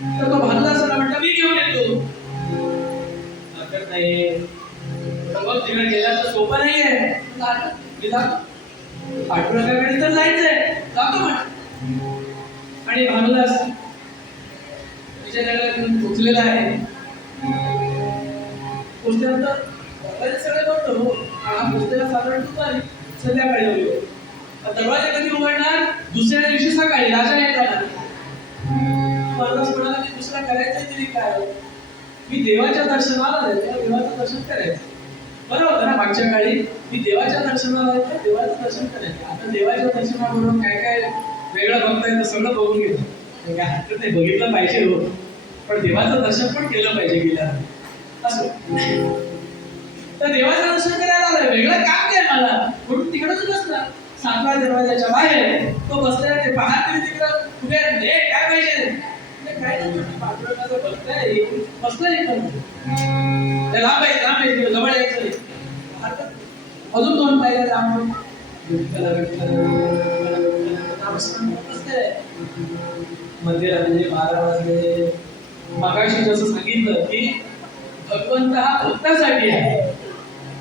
तर तो भानला असं म्हटलं मी घेऊन येतो. हरकत नाही, बघ तिकडे गेला तर सोपं नाहीये. मी जातो, पाठवण्याकडे तर जायचंय, जातो म्हण. आणि भानूदास विजयनगरातून पोचलेला आहे. पोचल्यानंतर सगळे बघतो हा पोचलेला साधारण दुपारी संध्याकाळी होईल. दरवाजा कधी उघडणार? दुसऱ्या दिवशी सकाळी राजा येताना. महाराज म्हणाला की दुसरा करायचं तरी काय, मी देवाच्या दर्शनाला जायचं, देवाचं दर्शन करायचं. बरं होतं ना मागच्या काळी, मी देवाच्या दर्शनाला जायचं, देवाचं दर्शन करायचं. आता देवाच्या दर्शनाबरोबर काय काय वेगळं बघता येतं सगळं बघून घेतो. काय हरकत नाही, बघितलं पाहिजे हो, पण देवाचं दर्शन पण केलं पाहिजे गेल्यानंतर असं. तर देवाचं दर्शन करायला आलोय, वेगळं काम काय मला, म्हणून तिकडच बसला 7व्या दरवाजाच्या बाहेर. तो बसलाय, ते पाहत तिकडं उभे आहे. काय पाहिजे? काय नाही, पाठवण्याचं बसलाय, बसलाय इथं. लांब आहे, जवळ यायचं नाही. अजून 2 पायऱ्या लांब मंदिरात म्हणजे 12 वाजले. मगाशी जसं सांगितलं की भगवंत हा भक्तासाठी आहे,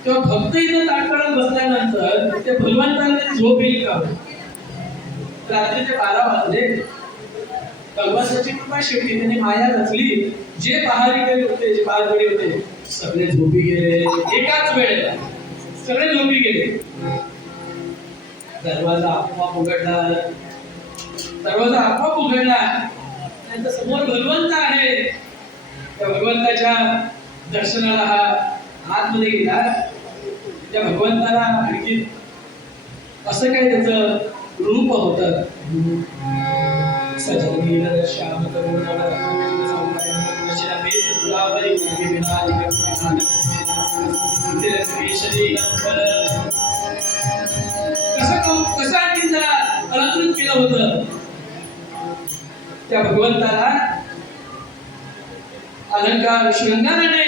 किंवा भक्त इथं ताट करत बसल्यानंतर ते भगवंताला झोप येईल का? रात्रीचे 12 वाजले. भगवंताची कृपा शेवटी त्यांनी माया रचली. जे पहारेकरी होते, जे पहारेकरी होते सगळे झोपी गेले. एकाच वेळेला सगळे झोपी गेले. दरवाजा आपोआप उघडला. त्यांच्या समोर भगवंत आहे. त्या भगवंताच्या दर्शनाला हा आतमध्ये गेला. त्या भगवंताला आणखी असं काय त्याचं रूप होतं. सजनीर श्याम करुण कसं आणखी त्याला अलंकृत केलं होतं. त्या भगवंताला अलंकार शृंगाराने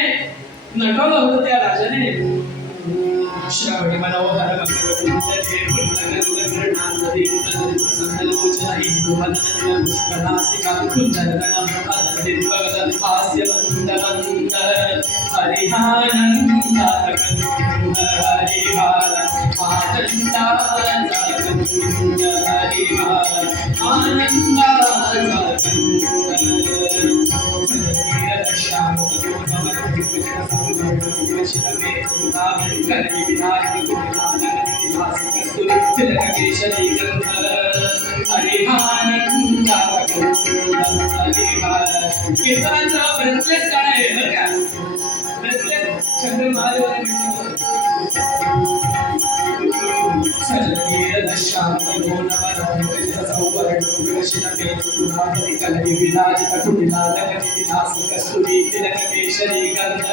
नटवलं होतं त्या राजाने. श्रावणी मनोहर कीर्तनाचा प्रत्येक काळ आहे बरं का. प्रत्येक शंकर महादेवाने सजनीर श्याम करुण कलगी विराजित कुटिलाल कटिलास कस्तुरी तिलक केशरी गंध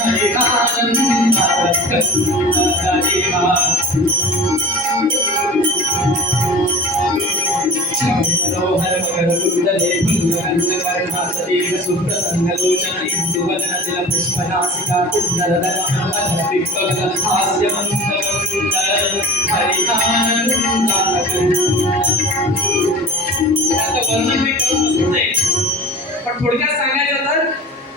हरिहानंदात कस्तुरीवा मनोहर मकर कुंडले भंगरंग कर्णासदीर्घ सुप्रसन्नलोचन इंदुवदन तिल पुष्पनासिका कुंडलदन अमर विप्लवदन हास्यमंद हरिहानंदात आता वर्णन मी करत बसत नाही, पण थोडक्यात सांगायचं तर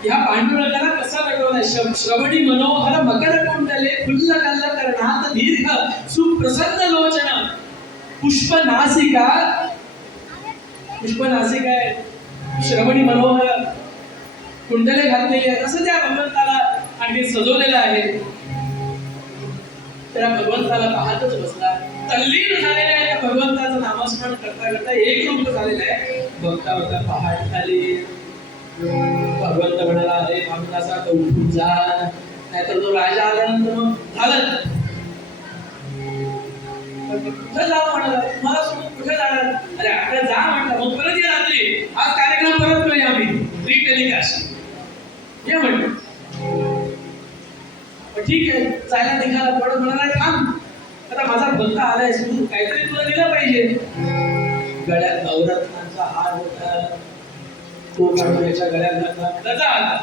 या पांडुरंगाला कसा नटवलाय. श्रवणी मनोहर मकर कुंडले फुल्ल कल्ल कर्णात दीर्घ सुप्रसन्न लोचन पुष्पनासिका आहे. श्रवणी मनोहर कुंडले घातलेली आहे. असं त्या भगवंताला आणखी सजवलेलं आहे. त्या भगवंताला पाहतच बसला, तल्लीन झालेला आहे. त्या भगवंताचं नामस्मरण करता करता एक रूप झालेलं आहे. बघता बघता पहाट झाली. भगवंत म्हणाला, अरे भामदासा उठून जा, नाहीतर तो राजा आल्यानंतर मग झालं. कुठे जावं म्हणाला, तुम्हाला सोडून कुठे जाणार? अरे आता जा म्हटलं, मग परत ये रात्री. आज कार्यक्रम परत करूया आम्ही, रीटेलिकास्ट ये म्हटलं. ठीक आहे, जायला निघाला. परत म्हणाला, थांब, आता माझा भक्त आलाय, तू काहीतरी तुला दिलं पाहिजे. गळ्यात नवरत्नाचा हार होता. तो पांडुऱ्याच्या गळ्यात नवरत्नाचा हार.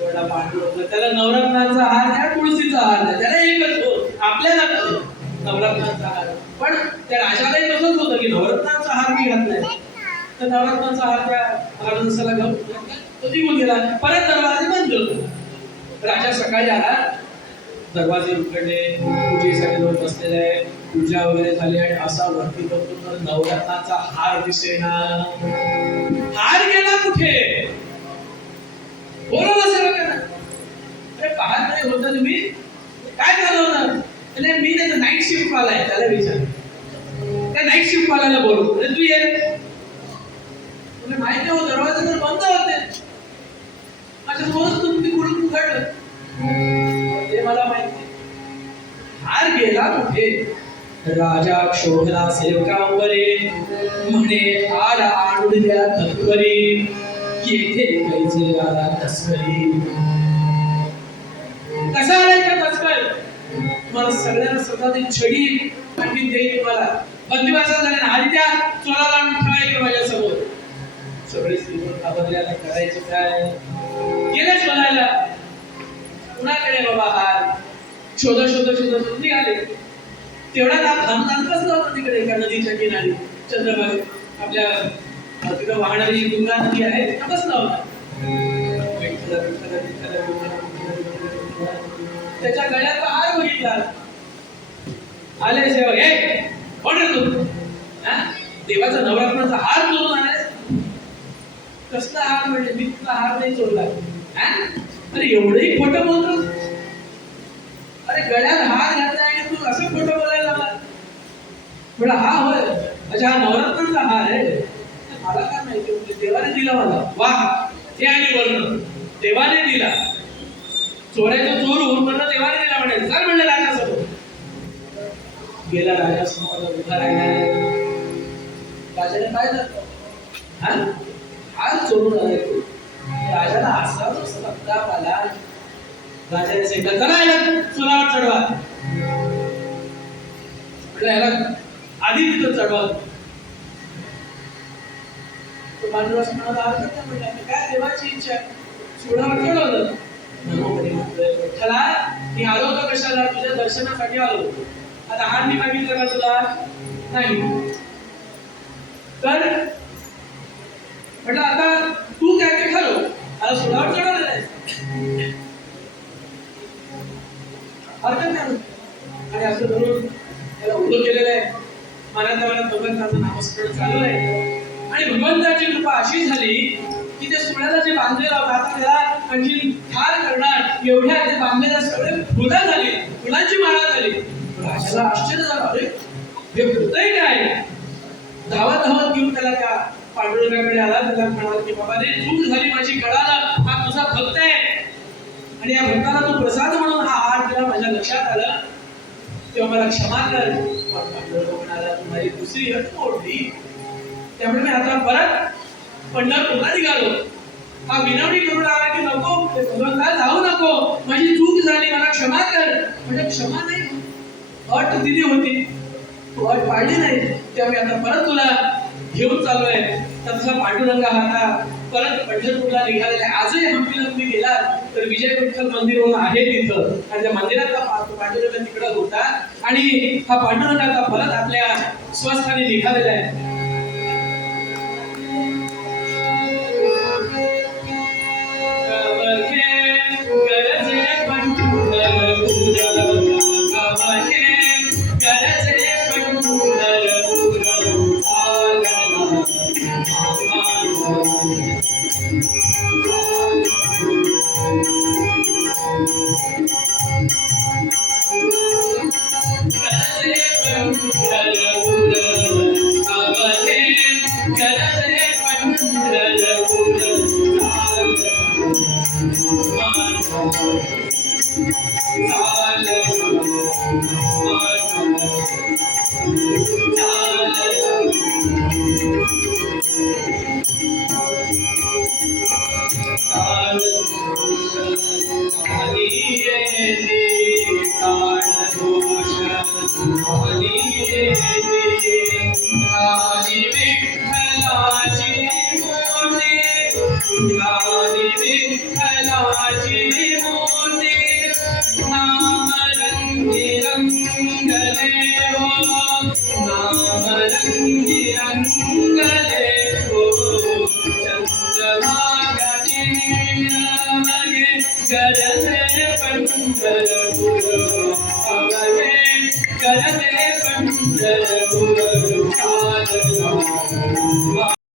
थोडा पांडुरंग, त्याला नवरत्नाचा हार द्या, तुळशीचा हार द्या, त्याला एकच हो. आपल्याला नवरत्नाचा हार. पण त्या राजालाही तसंच होतं की नवरत्नाचा हार मी घातलाय, तर नवरत्नाचा हार त्या महाराजाला घेऊन तो निघून गेला. परत दरवाजे बंद. राजा सकाळी आला, दरवाजे उघडले, पूजेसाठी लोक बसलेले आहे, पूजा वगैरे झाली आणि असा वरती बघतो तर नवरत्नाचा हार दिसेना. हार गेला कुठे? बोलवलं सगळं. अरे पाहत नाही होता तुम्ही, काय झालं होतं? मी नाही नाईट शिफ्ट वाला आहे, त्याला विचार. त्या नाईट शिफ्ट वाल्याला बोलू, तू ये. माहिती हो दरवाजे तर बंद होते. अच्छा रोज तुम्ही कुठून उघडलं ते मला माहिती. हार गेला कुठे? राजा शोधला सेवकांवरे, म्हणे हार आणून द्या तत्वरी, येथे कैसे आला तस्करी. कसा आलाय का तस्कर? मला सगळ्यांना स्वतःची छडी आणखी देईल. तुम्हाला बंदिवासात झाले ना आधी त्या चोराला आणून ठेवायचं माझ्यासमोर. सगळे श्रीमंत घाबरले, आता करायचं काय? गेले शोधायला. कुणाकडे बाबा हार? शोधत निघाले. तेवढा धामधाम कसला होता तिकडे एका नदीच्या किनारी चंद्रभागा आपल्या तिथं वाहणारी गंगा नदी आहे, तिथं बसला होता. त्याच्या गळ्यात हार बघितला. आले सेवक, हे कोण रे तू? देवाचा नवरत्नाचा हार चोरून आलाय. कसला हार? म्हणजे मी तुला हार नाही चोरला. अरे एवढंही खोटं बोलतो? अरे गळ्यात हार घातला आणि तू असं खोटं बोलायला लागला? म्हणजे हा होय, अच्छा हा नवरत्नाचा हार आहे. मला काय माहिती? म्हणजे देवाने दिला मला. वा, हे आणि बोलणं देवाने दिला. चोरायचं चोरून म्हणणं देवाने दिला म्हणायचं. चल म्हणलं राजासमोर. गेला राजासमोर उभा राहिला. राजाने काय झालं? हार चोरून आले. राजाला असा जो संताप आला. राजाने सांगितलं, चला याला चुलावर चढवा. म्हटलं याला आधी तिथं चढवा. तो माणूस म्हणाला, काय देवाची इच्छा? चुलावर चढवलं. विठ्ठला, मी आलो होतो कशाला? तुझ्या दर्शनासाठी आलो होतो. आता हार मी मागितलं का तुला? नाही. तर म्हटलं आता तू काय ते ठरव. आता सोडावर चढवलं नाही हरकत नाही. आणि असं धरून त्याला उभं केलेलं आहे. मनात भगवंताचं नामस्मरण चालू आहे. आणि भगवंताची कृपा अशी झाली की ते सोहळ्याला जे बांधलेलं होतं, आता त्याला आणखी ठार करणार एवढ्या ते बांधलेल्या सगळे फुलं झाली, फुलांची माळा झाली. राजाला आश्चर्य झालं, अरे हे होतंय काय? धावत धावत घेऊन त्याला त्या पांडुरंगाकडे आला. त्याला म्हणाला की बाबा रे, चूक झाली माझी, कळालं. हा तुझा भक्त आहे आणि या भक्ताला तू प्रसाद म्हणून हा हार दिला, माझ्या लक्षात आलं, तेव्हा मला क्षमा कर. पांडुरंग म्हणाला, तुम्हाला दुसरी हट मोडली, त्यामुळे मी आता परत पंढरपूरला निघालो. हा विनवणी करून आला की नको भगवंता, जाऊ नको, माझी चूक झाली, मला क्षमा कर. म्हणजे क्षमा नाही, अट दिली होती, तू अट पाळली नाही, तेव्हा मी आता परत तुला घेऊन चाललोय. तर तुझा पांडुरंग हा आता परत पंढरपूरला निघालेला आहे. आजही हंपीला तुम्ही गेलात तर विजय विठ्ठल मंदिर म्हणून आहे तिथं, आणि त्या मंदिरातला पांडुरंग तिकडं होता. आणि हा पांडुरंग आता परत आपल्या स्वस्थानी निघालेला आहे. आवगे गरजे पंढरपूर आवगे गरजे पंढरपूर चालला